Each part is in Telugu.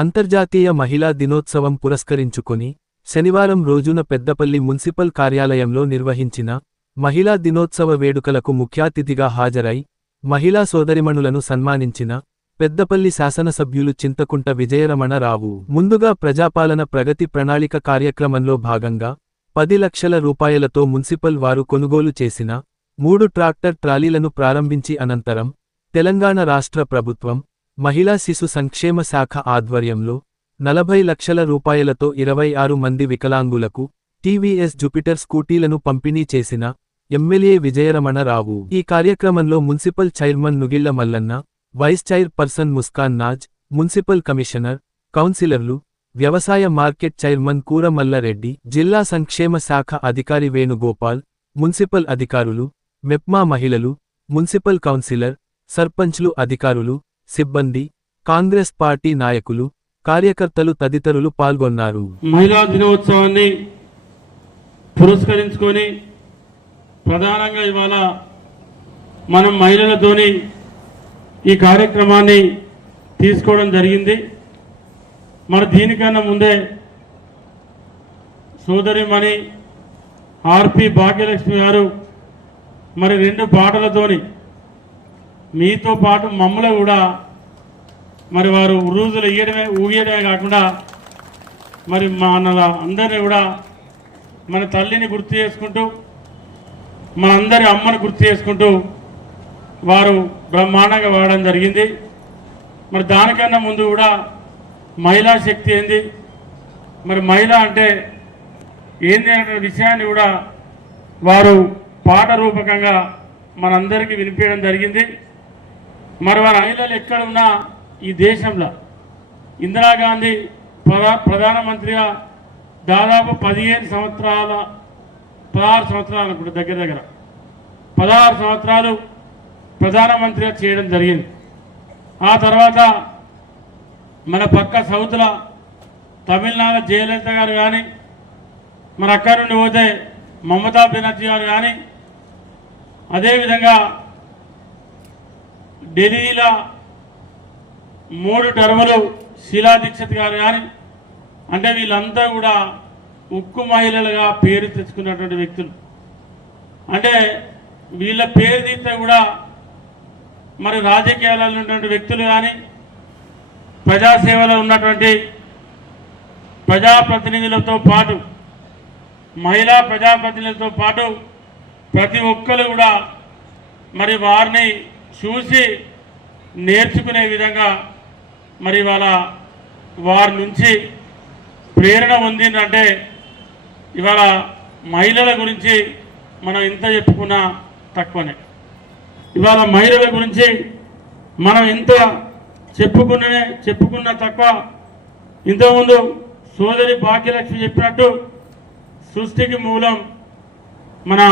అంతర్జాతీయ మహిళా దినోత్సవం పురస్కరించుకొని శనివారం రోజున పెద్దపల్లి మున్సిపల్ కార్యాలయంలో నిర్వహించిన మహిళా దినోత్సవ వేడుకలకు ముఖ్యాతిథిగా హాజరై మహిళా సోదరిమణులను సన్మానించిన పెద్దపల్లి శాసనసభ్యులు చింతకుంట విజయరమణ రావు ముందుగా ప్రజాపాలన ప్రగతి ప్రణాళిక కార్యక్రమంలో భాగంగా 10 లక్షల రూపాయలతో మున్సిపల్ వారు కొనుగోలు చేసిన 3 ట్రాక్టర్ ట్రాలీలను ప్రారంభించి అనంతరం తెలంగాణ రాష్ట్ర ప్రభుత్వం మహిళా శిశు సంక్షేమ శాఖ ఆధ్వర్యంలో 40 లక్షల రూపాయలతో 26 మంది వికలాంగులకు టీవీఎస్ జూపిటర్ స్కూటీలను పంపిణీ చేసిన ఎమ్మెల్యే విజయరమణ రావు ఈ కార్యక్రమంలో municipal chairman Nugilla Mallanna, vice chairperson Muskan Naz, municipal commissioner, కౌన్సిలర్లు, వ్యవసాయ మార్కెట్ చైర్మన్ కూర మల్లారెడ్డి, జిల్లా సంక్షేమ శాఖ అధికారి వేణుగోపాల్, మున్సిపల్ అధికారులు, మెప్మా మహిళలు, మున్సిపల్ కౌన్సిలర్, సర్పంచ్లు, అధికారులు, సిబ్బంది, కాంగ్రెస్ పార్టీ నాయకులు, కార్యకర్తలు తదితరులు పాల్గొన్నారు. మహిళా దినోత్సవాన్ని పురస్కరించుకొని ప్రధానంగా ఇవాళ మనం మహిళలతోని ఈ కార్యక్రమాన్ని తీసుకోవడం జరిగింది. మరి దీనికన్నా ముందే సోదరిమణి ఆర్పి భాగ్యలక్ష్మి గారు మరి 2 పాటలతోని మీతో పాటు మమ్మల్ని కూడా మరి వారు రోజులు ఊయడమే కాకుండా మరి మన అందరినీ కూడా మన తల్లిని గుర్తు చేసుకుంటూ మనందరి అమ్మను గుర్తు చేసుకుంటూ వారు బ్రహ్మాండంగా వాడడం జరిగింది. మరి దానికన్నా ముందు కూడా మహిళా శక్తి ఏంది, మరి మహిళ అంటే ఏంది అనే విషయాన్ని కూడా వారు పాట రూపకంగా మనందరికీ వినిపించడం జరిగింది. మరి వారి మహిళలు ఎక్కడున్నా ఈ దేశంలో ఇందిరాగాంధీ ప్రధానమంత్రిగా దాదాపు 16 సంవత్సరాలు అనుకుంటా, దగ్గర 16 సంవత్సరాలు ప్రధానమంత్రిగా చేయడం జరిగింది. ఆ తర్వాత మన పక్క సౌత్లో తమిళనాడు జయలలిత గారు కానీ, మన అక్కడి నుండి పోతే మమతా బెనర్జీ గారు కానీ, అదేవిధంగా ఢిల్లీలో 3 టర్ములు శీలా దీక్షిత్ గారు కానీ, అంటే వీళ్ళంతా కూడా ఉక్కు మహిళలుగా పేరు తెచ్చుకున్నటువంటి వ్యక్తులు. అంటే వీళ్ళ పేరు తీస్తే కూడా మరి రాజకీయాలలో ఉన్నటువంటి వ్యక్తులు కానీ, ప్రజాసేవలో ఉన్నటువంటి ప్రజాప్రతినిధులతో పాటు మహిళా ప్రజాప్రతినిధులతో పాటు ప్రతి ఒక్కరు కూడా మరి వారిని చూసి నేర్చుకునే విధంగా మరి వాళ్ళ వారి నుంచి ప్రేరణ పొందిందంటే ఇవాళ మహిళల గురించి మనం ఎంత చెప్పుకున్నా తక్కువనే. ఇవాళ మహిళల గురించి మనం ఎంత చెప్పుకున్నా తక్కువ. ఇంతకుముందు సోదరి భాగ్యలక్ష్మి చెప్పినట్టు సృష్టికి మూలం మన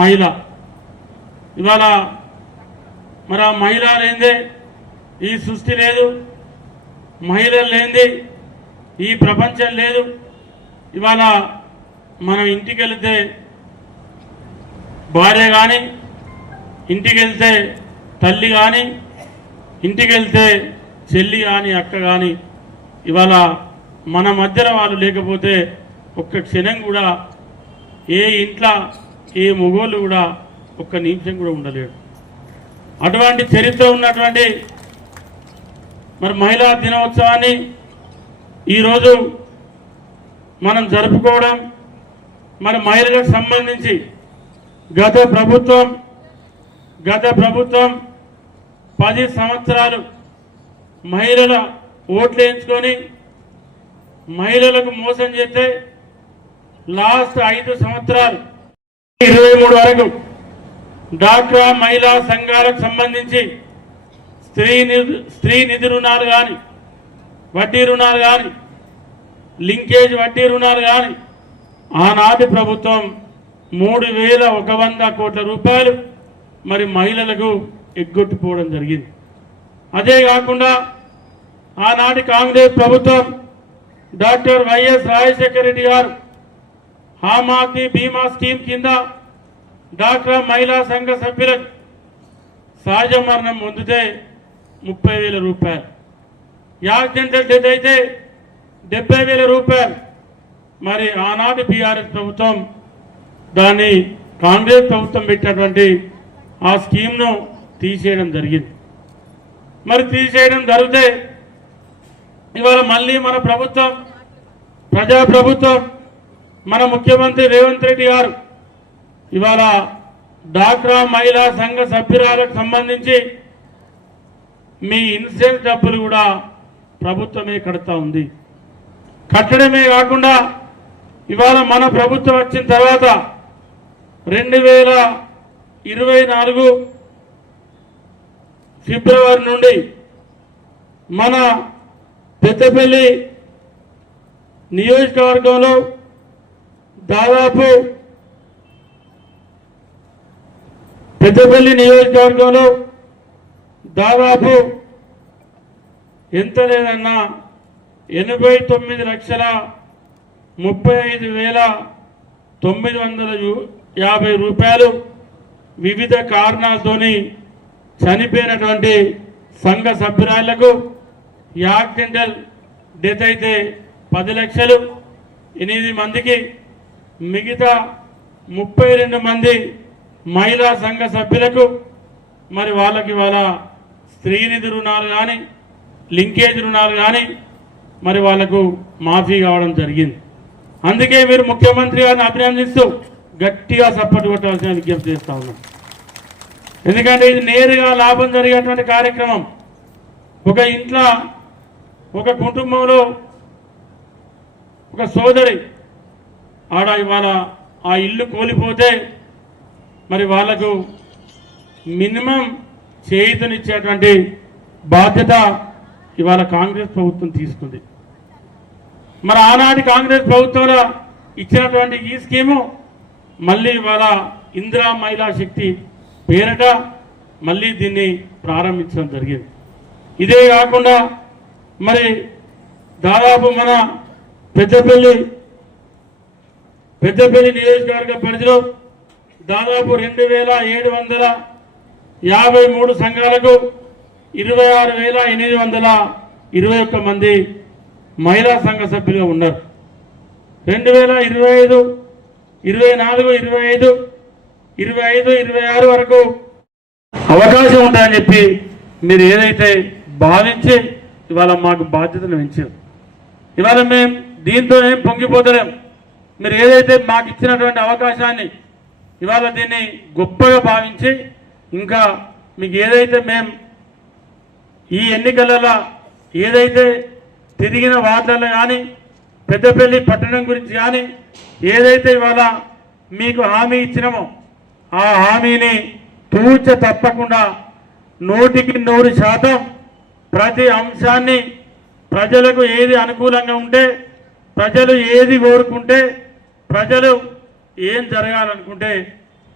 మహిళ. ఇవాళ మరి ఆ మహిళ లేనిదే ఈ సృష్టి లేదు, మహిళలు లేనిదే ఈ ప్రపంచం లేదు. ఇవాళ మనం ఇంటికి వెళితే భార్య కానీ, ఇంటికి వెళ్తే తల్లి కానీ, ఇంటికి వెళ్తే చెల్లి కానీ, అక్క కానీ, ఇవాళ మన మధ్యలో వాళ్ళు లేకపోతే ఒక్క క్షణం కూడా ఏ ఇంట్లో ఏ మొగోళ్ళు కూడా ఒక్క నిమిషం కూడా ఉండలేడు. అటువంటి చరిత్ర ఉన్నటువంటి మరి మహిళా దినోత్సవాన్ని ఈరోజు మనం జరుపుకోవడం, మరి మహిళలకు సంబంధించి గత ప్రభుత్వం 10 సంవత్సరాలు మహిళల ఓట్లు వేయించుకొని మహిళలకు మోసం చేస్తే లాస్ట్ 5 సంవత్సరాలు 23 వరకు డాక్రా మహిళా సంఘాలకు సంబంధించి స్త్రీ నిధి రుణాలు కానీ, వడ్డీ రుణాలు కానీ, లింకేజ్ వడ్డీ రుణాలు కానీ ఆనాటి ప్రభుత్వం 3,100 కోట్ల రూపాయలు మరి మహిళలకు ఎగ్గొట్టిపోవడం జరిగింది. అదే కాకుండా ఆనాటి కాంగ్రెస్ ప్రభుత్వం డాక్టర్ వైఎస్ రాజశేఖర రెడ్డి గారు ఆమ్ ఆద్మీ బీమా స్కీమ్ కింద డాక్రా మహిళా సంఘ సభ్యులకు సహజ మరణం పొందితే 30,000 రూపాయలు, యాక్సిడెంటల్ డెత్ అయితే 70,000 రూపాయలు. మరి ఆనాటి బీఆర్ఎస్ ప్రభుత్వం దాన్ని కాంగ్రెస్ ప్రభుత్వం పెట్టినటువంటి ఆ స్కీమ్ను తీసేయడం జరిగింది. మరి తీసేయడం జరిగితే ఇవాళ మళ్ళీ మన ప్రభుత్వం ప్రజాప్రభుత్వం మన ముఖ్యమంత్రి రేవంత్ రెడ్డి గారు ఇవాళ డాక్రా మహిళా సంఘ సభ్యురాలకు సంబంధించి మీ ఇన్సూరెన్స్ డబ్బులు కూడా ప్రభుత్వమే కడతా ఉంది. కట్టడమే కాకుండా ఇవాళ మన ప్రభుత్వం వచ్చిన తర్వాత 2024 ఫిబ్రవరి నుండి మన పెద్దపల్లి నియోజకవర్గంలో దాదాపు ఎంత లేదన్నా 89,35,950 రూపాయలు వివిధ కారణాలతోని చనిపోయినటువంటి సంఘ సభ్యురాళ్లకు యాక్సిడెంటల్ డెత్ అయితే 10 లక్షలు 8 మందికి, మిగతా 32 మంది మహిళా సంఘ సభ్యులకు మరి వాళ్ళకి వాళ్ళ స్త్రీనిధి రుణాలు కానీ లింకేజ్ రుణాలు కానీ మరి వాళ్లకు మాఫీ కావడం జరిగింది. అందుకే మీరు ముఖ్యమంత్రి గారిని అభినందిస్తూ గట్టిగా సపోర్ట్ కొట్టాల్సిన విజ్ఞప్తి చేస్తా ఉన్నాం. ఎందుకంటే ఇది నేరుగా లాభం జరిగేటువంటి కార్యక్రమం. ఒక ఇంట్లో ఒక కుటుంబంలో ఒక సోదరి ఆడ ఇవాళ ఆ ఇల్లు కూలిపోతే మరి వాళ్లకు మినిమం చేయూతనిచ్చేటువంటి బాధ్యత ఇవాళ కాంగ్రెస్ ప్రభుత్వం తీసుకుంది. మరి ఆనాటి కాంగ్రెస్ ప్రభుత్వంలో ఇచ్చినటువంటి ఈ స్కీము మళ్ళీ ఇవాళ ఇందిరా మహిళా శక్తి పేరిట మళ్ళీ దీన్ని ప్రారంభించడం జరిగింది. ఇదే కాకుండా మరి దాదాపు మన పెద్దపల్లి నియోజకవర్గ పరిధిలో దాదాపు 2,753 సంఘాలకు 26,821 మంది మహిళా సంఘ సభ్యులుగా ఉన్నారు. 2025, 24, 25, 26 వరకు అవకాశం ఉంటుందని చెప్పి మీరు ఏదైతే భావించి ఇవాళ మాకు బాధ్యతను పెంచారు. ఇవాళ మేము దీంతో ఏం పొంగిపోతలేం. మీరు ఏదైతే మాకు ఇచ్చినటువంటి అవకాశాన్ని ఇవాళ దీన్ని గొప్పగా భావించి ఇంకా మీకు ఏదైతే మేము ఈ ఎన్నికలలో ఏదైతే తిరిగిన వార్డులలో కానీ పెద్దపల్లి పట్టణం గురించి కానీ ఏదైతే ఇవాళ మీకు హామీ ఇచ్చినామో ఆ హామీని తూచ తప్పకుండా 100% ప్రతి అంశాన్ని ప్రజలకు ఏది అనుకూలంగా ఉంటే, ప్రజలు ఏది కోరుకుంటే, ప్రజలు ఏం జరగాలనుకుంటే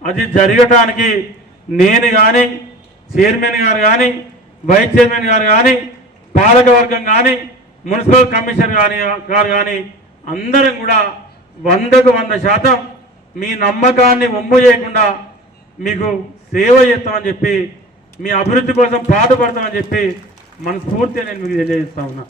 అది జరగటానికి నేను కానీ చైర్మన్ గారు కానీ వైస్ చైర్మన్ గారు కానీ పాలకవర్గం కానీ మున్సిపల్ కమిషనర్ గారు కానీ అందరం కూడా 100కు 100% మీ నమ్మకాన్ని వమ్ము చేయకుండా మీకు సేవ చేస్తామని చెప్పి మీ అభివృద్ధి కోసం పాటుపడతామని చెప్పి మనస్ఫూర్తిగా నేను మీకు తెలియజేస్తా ఉన్నా.